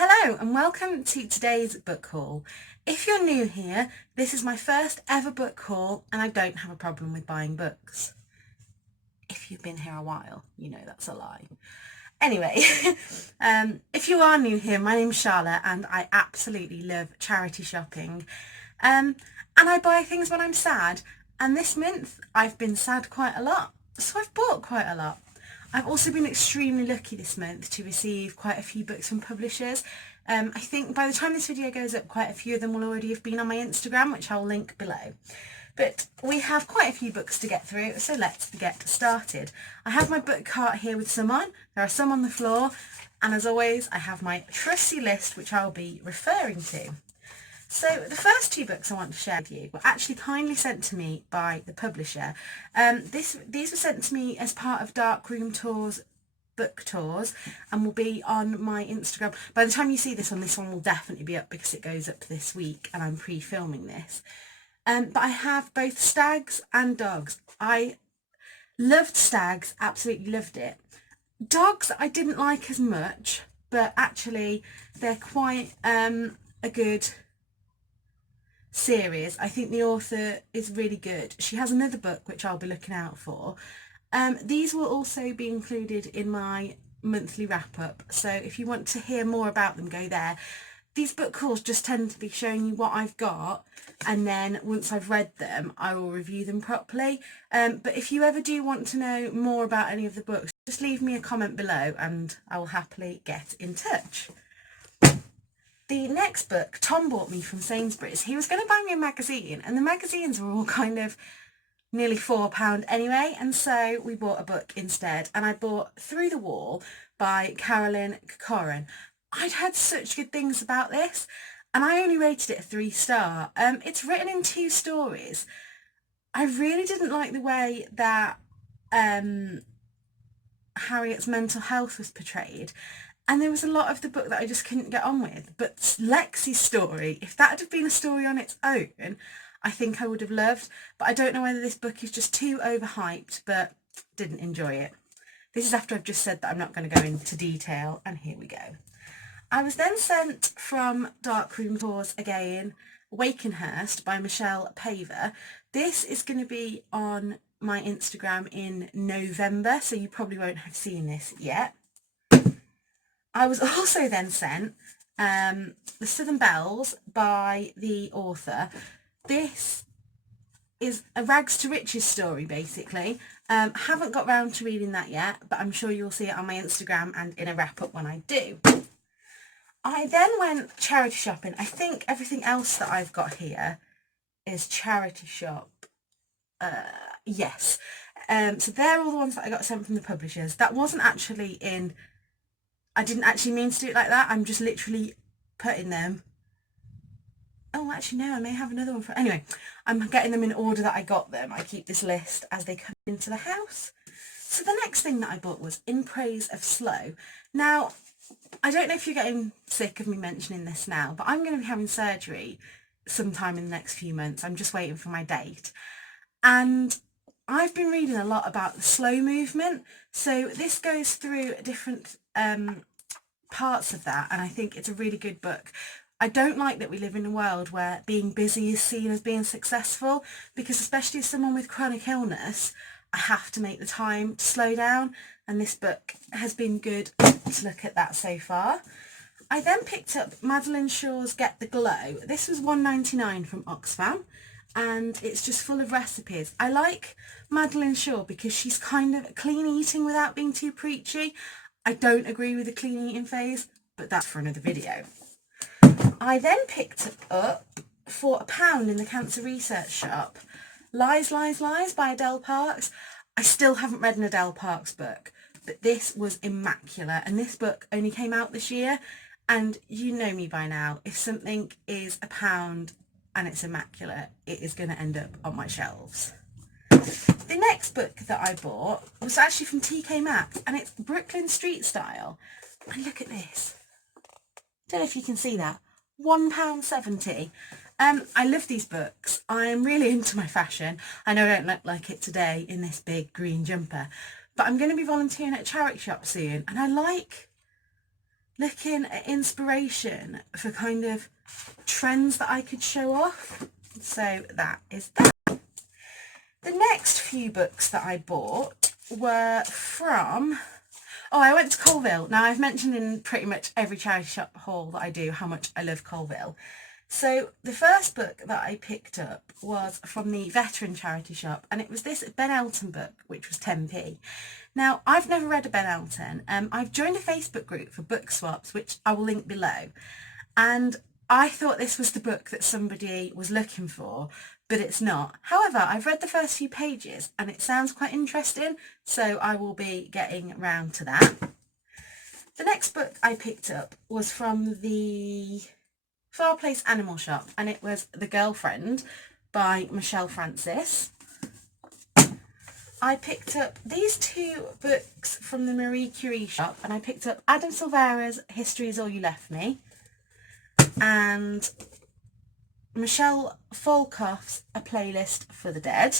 Hello and welcome to today's book haul. If you're new here, this is my first ever book haul and I don't have a problem with buying books. If you've been here a while, you know that's a lie. Anyway, if you are new here, my name's Charlotte and I absolutely love charity shopping. And I buy things when I'm sad, and this month I've been sad quite a lot, so I've bought quite a lot. I've also been extremely lucky this month to receive quite a few books from publishers. I think by the time this video goes up, quite a few of them will already have been on my Instagram, which I'll link below. But we have quite a few books to get through, so let's get started. I have my book cart here with some on. There are some on the floor, and as always, I have my trusty list, which I'll be referring to. So the first two books I want to share with you were actually kindly sent to me by the publisher. These were sent to me as part of Darkroom Tours book tours and will be on my Instagram. By the time you see this one will definitely be up because it goes up this week and I'm pre-filming this. But I have both Stags and Dogs. I loved Stags, absolutely loved it. Dogs I didn't like as much, but actually they're quite a good series. I think the author is really good. She has another book which I'll be looking out for. These will also be included in my monthly wrap-up, so if you want to hear more about them, go there. These book hauls just tend to be showing you what I've got, and then once I've read them I will review them properly. But if you ever do want to know more about any of the books, just leave me a comment below and I will happily get in touch. The next book Tom bought me from Sainsbury's. He was going to buy me a magazine, and the magazines were all kind of nearly £4 anyway, and so we bought a book instead, and I bought Through the Wall by Kokorin. I'd heard such good things about this and I only rated it a 3-star. It's written in 2 stories. I really didn't like the way that Harriet's mental health was portrayed, and there was a lot of the book that I just couldn't get on with. But Lexi's story, if that had been a story on its own, I think I would have loved. But I don't know whether this book is just too overhyped, but didn't enjoy it. This is after I've just said that I'm not going to go into detail, and here we go. I was then sent from Darkroom Tours again, Wakenhurst by Michelle Paver. This is going to be on my Instagram in November, so you probably won't have seen this yet. I was also then sent The Southern Bells by the author. This is a rags to riches story, basically. Haven't got round to reading that yet, but I'm sure you'll see it on my Instagram and in a wrap-up when I do. I then went charity shopping. I think everything else that I've got here is charity shop. Yes. So they're all the ones that I got sent from the publishers. That wasn't actually in... I didn't actually mean to do it like that. I'm just literally putting them... Oh, actually, no, I may have another one for... Anyway, I'm getting them in order that I got them. I keep this list as they come into the house. So the next thing that I bought was In Praise of Slow. Now, I don't know if you're getting sick of me mentioning this now, but I'm going to be having surgery sometime in the next few months. I'm just waiting for my date. And I've been reading a lot about the slow movement. So this goes through different parts of that, and I think it's a really good book. I don't like that we live in a world where being busy is seen as being successful, because especially as someone with chronic illness, I have to make the time to slow down, and this book has been good to look at that so far. I then picked up Madelyn Shaw's Get the Glow. This was £1.99 from Oxfam, and it's just full of recipes. I like Madelyn Shaw because she's kind of clean eating without being too preachy. I don't agree with the clean eating phase, but that's for another video. I then picked up for £1 in the Cancer Research Shop Lies, Lies, Lies by Adele Parks. I still haven't read an Adele Parks book, but this was immaculate, and this book only came out this year, and you know me by now, if something is £1 and it's immaculate, it is going to end up on my shelves. The next book that I bought was actually from TK Maxx, and it's Brooklyn Street Style. And look at this. Don't know if you can see that. £1.70. I love these books. I'm really into my fashion. I know I don't look like it today in this big green jumper, but I'm going to be volunteering at a charity shop soon, and I like looking at inspiration for kind of trends that I could show off. So that is that. The next few books that I bought were from... Oh, I went to Colville. Now, I've mentioned in pretty much every charity shop haul that I do how much I love Colville. So the first book that I picked up was from the veteran charity shop, and it was this Ben Elton book, which was 10p. Now, I've never read a Ben Elton. I've joined a Facebook group for book swaps, which I will link below. And I thought this was the book that somebody was looking for, but it's not. However, I've read the first few pages and it sounds quite interesting, so I will be getting round to that. The next book I picked up was from the Far Place Animal Shop, and it was The Girlfriend by Michelle Francis. I picked up these two books from the Marie Curie shop, and I picked up Adam Silvera's History Is All You Left Me and Michelle Folkoff's A Playlist for the Dead.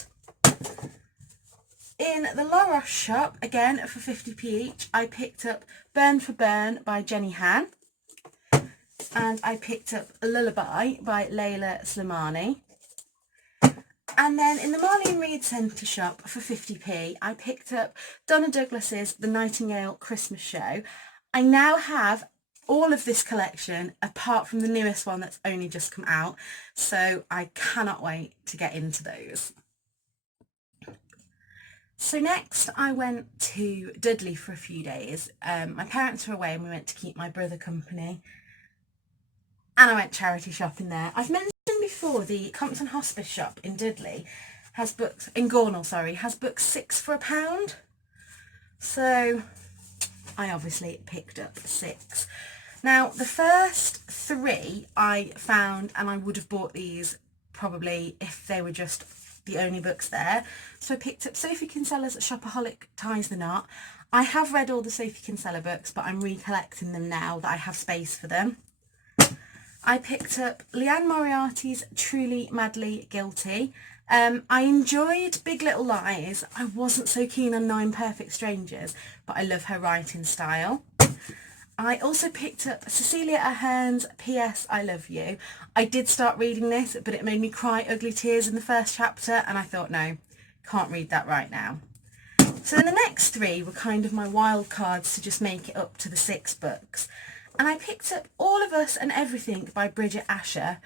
In the La Roche shop, again for 50p each, I picked up Burn for Burn by Jenny Han, and I picked up Lullaby by Layla Slimani. And then in the Marley and Reed Centre shop for 50p, I picked up Donna Douglas's The Nightingale Christmas Show. I now have all of this collection apart from the newest one that's only just come out, so I cannot wait to get into those. So next I went to Dudley for a few days. My parents were away and we went to keep my brother company, and I went charity shopping there. I've mentioned before the Compton Hospice shop in Dudley has books, in Gornal, sorry, has books 6 for £1. So I obviously picked up 6. Now, the first 3 I found, and I would have bought these probably if they were just the only books there. So I picked up Sophie Kinsella's Shopaholic Ties the Knot. I have read all the Sophie Kinsella books, but I'm recollecting them now that I have space for them. I picked up Leanne Moriarty's Truly Madly Guilty. I enjoyed Big Little Lies. I wasn't so keen on 9 Perfect Strangers, but I love her writing style. I also picked up Cecilia Ahern's P.S. I Love You. I did start reading this, but it made me cry ugly tears in the first chapter, and I thought, no, can't read that right now. So then the next 3 were kind of my wild cards to just make it up to the 6 books. And I picked up All of Us and Everything by Bridget Asher.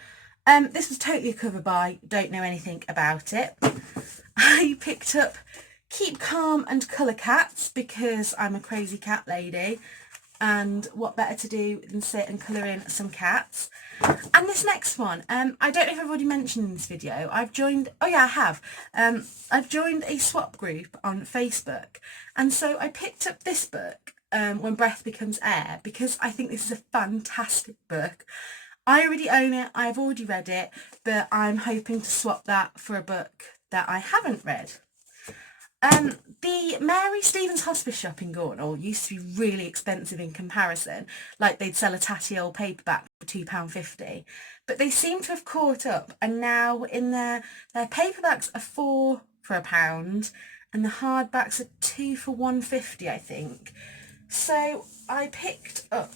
This was totally a cover by, don't know anything about it. I picked up Keep Calm and Colour Cats because I'm a crazy cat lady, and what better to do than sit and colour in some cats. And this next one, I don't know if I've already mentioned in this video, I've joined, oh yeah I have, I've joined a swap group on Facebook, and so I picked up this book, When Breath Becomes Air, because I think this is a fantastic book. I already own it, I've already read it, but I'm hoping to swap that for a book that I haven't read. The Mary Stevens Hospice shop in Gornal used to be really expensive in comparison, like they'd sell a tatty old paperback for £2.50, but they seem to have caught up, and now in their paperbacks are 4 for £1 and the hardbacks are 2 for £1.50 I think. So I picked up,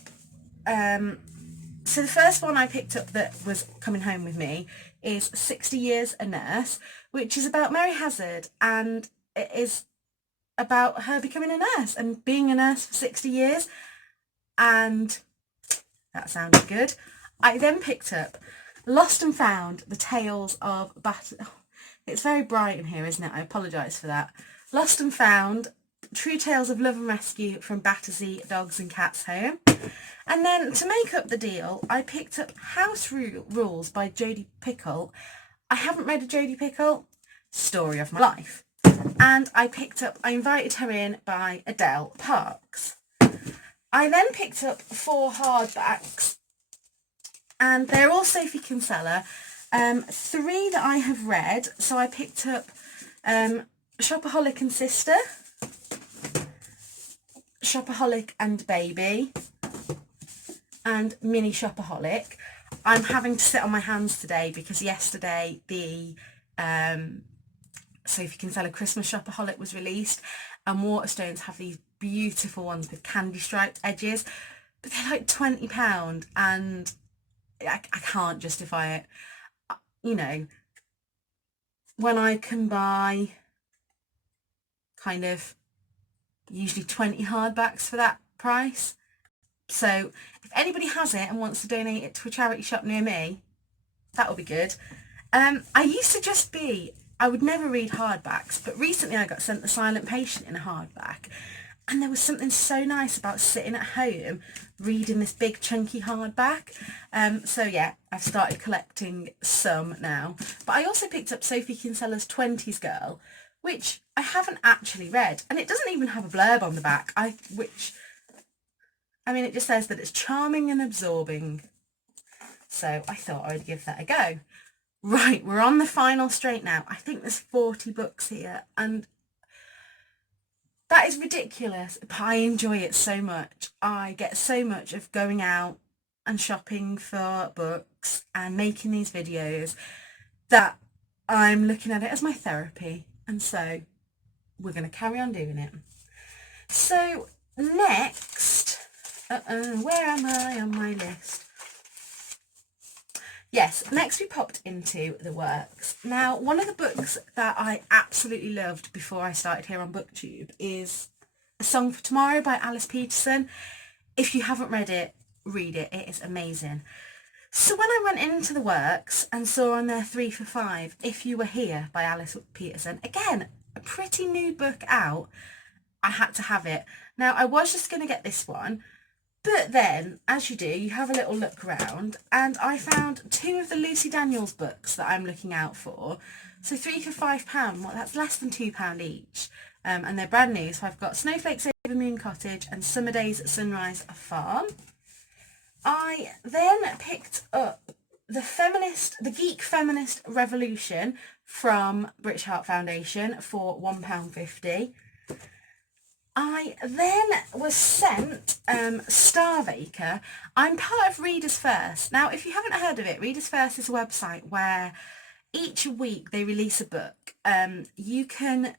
so the first one I picked up that was coming home with me is 60 Years a Nurse, which is about Mary Hazard, and it is about her becoming a nurse and being a nurse for 60 years, and that sounded good. I then picked up Lost and Found, The Tales of it's very bright in here, isn't it? I apologise for that. Lost and Found, True Tales of Love and Rescue from Battersea Dogs and Cats Home. And then to make up the deal, I picked up House Rules by Jodi Picoult. I haven't read a Jodi Picoult, Story of My Life. And I picked up I Invited Her In by Adele Parks. I then picked up 4 hardbacks, and they're all Sophie Kinsella. 3 that I have read, so I picked up Shopaholic and Sister, Shopaholic and Baby, and Mini Shopaholic. I'm having to sit on my hands today because yesterday the Sophie Kinsella Christmas Shopaholic was released, and Waterstones have these beautiful ones with candy striped edges, but they're like £20 and I can't justify it. You know, when I can buy kind of usually 20 hardbacks for that price. So if anybody has it and wants to donate it to a charity shop near me, that would be good. I used to just be, I would never read hardbacks, but recently I got sent The Silent Patient in a hardback, and there was something so nice about sitting at home reading this big chunky hardback. So yeah, I've started collecting some now. But I also picked up Sophie Kinsella's 20s Girl, which I haven't actually read, and it doesn't even have a blurb on the back, it just says that it's charming and absorbing. So I thought I'd give that a go. Right, we're on the final straight now. I think there's 40 books here, and that is ridiculous, but I enjoy it so much. I get so much of going out and shopping for books and making these videos that I'm looking at it as my therapy, and so we're going to carry on doing it. So next, where am I on my list? Yes, next we popped into the works. Now, one of the books that I absolutely loved before I started here on BookTube is A Song for Tomorrow by Alice Peterson. If you haven't read it, read it. It is amazing. So when I went into the works and saw on there 3 for £5, If You Were Here by Alice Peterson, again, a pretty new book out, I had to have it. Now, I was just going to get this one, but then, as you do, you have a little look around, and I found 2 of the Lucy Daniels books that I'm looking out for. So 3 for £5, well, that's less than £2 each. And they're brand new. So I've got Snowflakes Over Moon Cottage and Summer Days at Sunrise Farm. I then picked up the Geek Feminist Revolution from British Heart Foundation for £1.50. I then was sent Starvaker. I'm part of Readers First. Now, if you haven't heard of it, Readers First is a website where each week they release a book. You can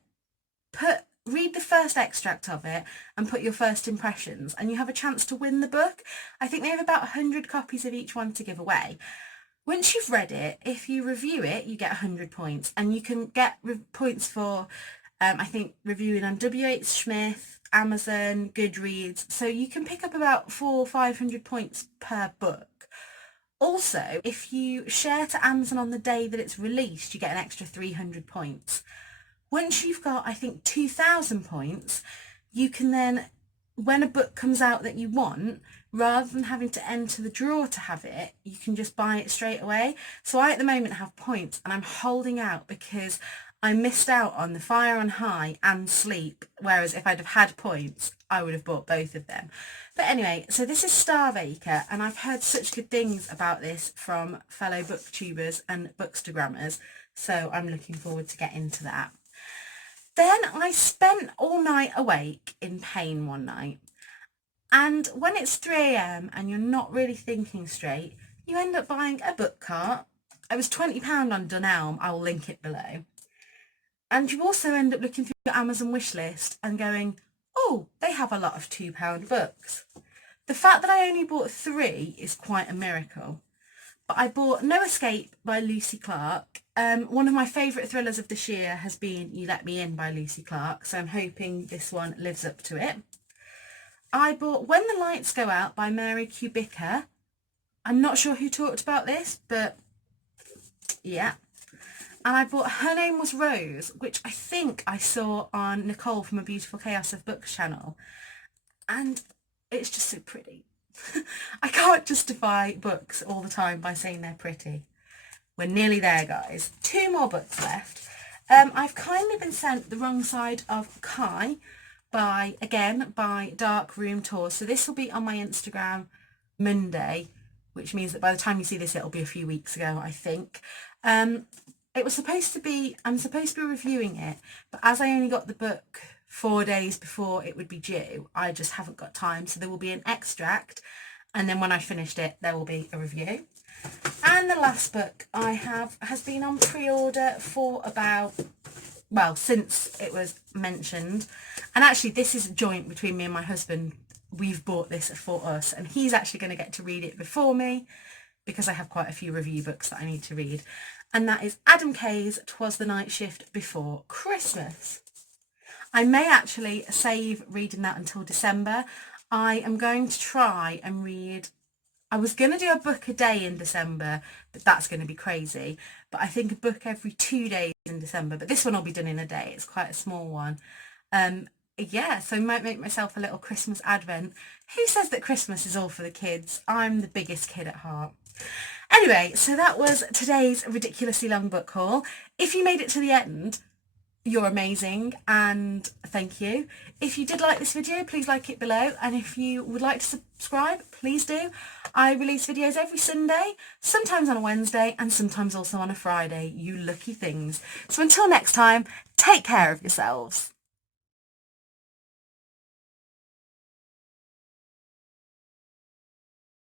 read the first extract of it and put your first impressions, and you have a chance to win the book. I think they have about 100 copies of each one to give away. Once you've read it, if you review it, you get 100 points, and you can get points for I think reviewing on W.H. Smith, Amazon, Goodreads. So you can pick up about 400 or 500 points per book. Also, if you share to Amazon on the day that it's released, you get an extra 300 points. Once you've got, I think, 2,000 points, you can then, when a book comes out that you want, rather than having to enter the draw to have it, you can just buy it straight away. So I, at the moment, have points, and I'm holding out because I missed out on the Fire on High and Sleep, whereas if I'd have had points, I would have bought both of them. But anyway, so this is Starvaker, and I've heard such good things about this from fellow booktubers and bookstagrammers, so I'm looking forward to getting into that. Then I spent all night awake in pain one night, and when it's 3 a.m. and you're not really thinking straight, you end up buying a book cart. It was £20 on Dunelm, I'll link it below. And you also end up looking through your Amazon wish list and going, oh, they have a lot of £2 books. The fact that I only bought 3 is quite a miracle. But I bought No Escape by Lucy Clark. One of my favourite thrillers of this year has been You Let Me In by Lucy Clark, so I'm hoping this one lives up to it. I bought When the Lights Go Out by Mary Kubica. I'm not sure who talked about this, but yeah. And I bought Her Name Was Rose, which I think I saw on Nicole from A Beautiful Chaos of Books channel. And it's just so pretty. I can't justify books all the time by saying they're pretty. We're nearly there, guys. 2 more books left. I've kindly been sent The Wrong Side of Kai by Dark Room Tours. So this will be on my Instagram Monday, which means that by the time you see this, it'll be a few weeks ago, I think. It was supposed to be, I'm supposed to be reviewing it, but as I only got the book 4 days before it would be due, I just haven't got time. So there will be an extract, and then when I finished it, there will be a review. And the last book I have has been on pre-order for about, well, since it was mentioned. And actually, this is a joint between me and my husband. we've bought this for us, and he's actually going to get to read it before me because I have quite a few review books that I need to read. And that is Adam Kay's 'Twas the Night Shift Before Christmas. I may actually save reading that until December. I am going to try and read, I was going to do a book a day in December, but that's going to be crazy. But I think a book every 2 days in December, but this one will be done in a day. It's quite a small one. Yeah, so I might make myself a little Christmas advent. Who says that Christmas is all for the kids? I'm the biggest kid at heart. Anyway, so that was today's ridiculously long book haul. If you made it to the end, you're amazing, and thank you. If you did like this video, please like it below, and if you would like to subscribe, please do. I release videos every Sunday, sometimes on a Wednesday, and sometimes also on a Friday, you lucky things. So until next time, take care of yourselves.